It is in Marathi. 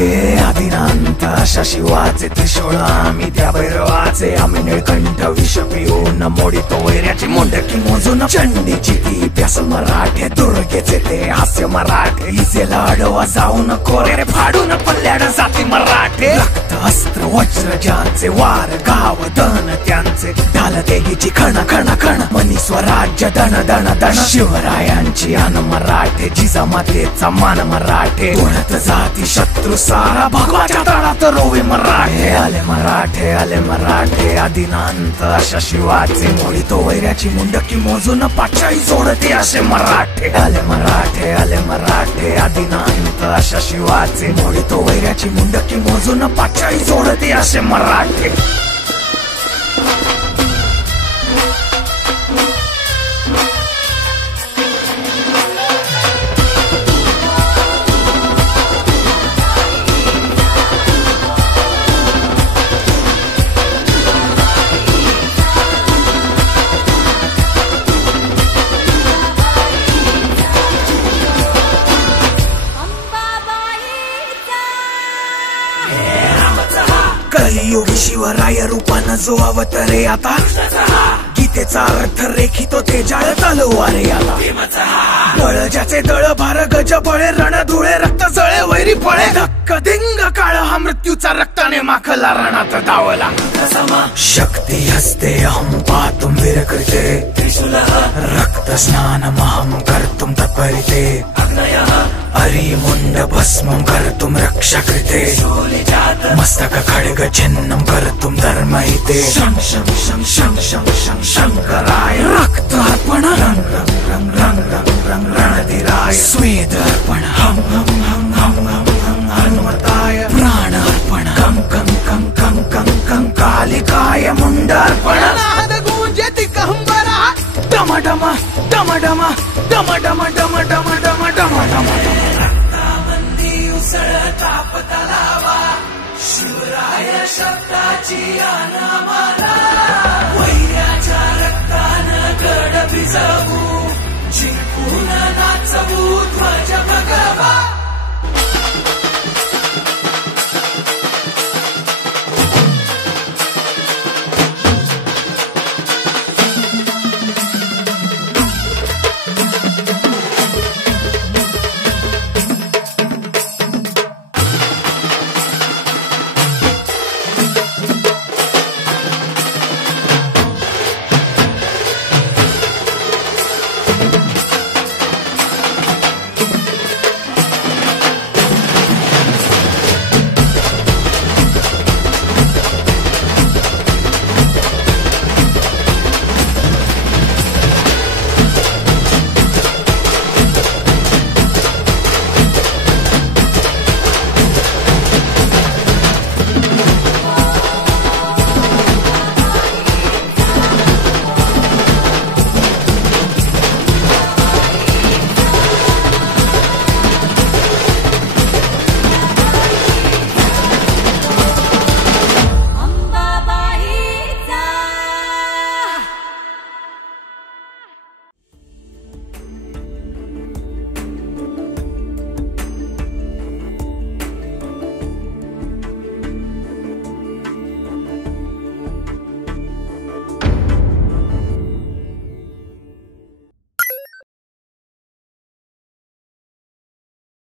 हे आदिनांत अशा शिवाचे त्रिशूळ आम्ही त्या भैरवाचे आम्ही निळकंठ विष पिऊन मोडितो वैऱ्याची मुंडकी मोजून चंडीची ती प्यास मराठे दुर्गेचे ते हास्य मराठे इसेला अडवा जाऊन कोरे फाडून पल्ल्याड जाती मराठे रक्त अस्त्र वज्र ज्यांचे वार गाव दन त्यांचे ढाल देगीची खण खण खण मनी स्वराज्य दण दण दण शिवरायांची अन मराठे जिजामातेचा मान मराठे कोणत जाती शत्रू सारा भगवाच्या तळात रोवे मराठे आले मराठे आदिनांत अशा शिवाचे मोडितो वैऱ्याची मुंडकी मोजून पाचाई जोडते असे मराठे आले मराठे आदिनांत अशा शिवाचे मोडितो वैऱ्याची मुंडकी मोजून पाचाई जोडते असे मराठे कलियुगी शिवराय रूपानं जो अवतरे आता गीतेचा अर्थ रेखितो ते जाळ तलवारे आला बळ ज्याचे दळ भार गज बळे रण धुळे रक्त जळे वैरी पळे धक्क दिंग काळ हा मृत्यूचा रक्ताने माखला रणात धावला शक्ती हस्ते अहं पातुं विरकृते रक्त स्नानमहं कर्तुं तत्परिते अरिमुंड भस्मं कर्तुं रक्षाकृते मस्तक खड्ग छिन्नं कर्तुं धर्महिते शं शं शं शं शं शं शंकराय रक्तार्पण रंग रंग रंग रंग रंग रणधीराय स्वेदार्पण हम हम हम हम हम हम हनुमताय प्राणार्पण कं कं कं कं कं कं कालिकाय मुंडार्पण नाद गूंजति कहंबरा डम डम डम डम डम डम डम डम डम डम डम रक्तामंदी उसळता पतलावा शिवराय शब्दाची अनामा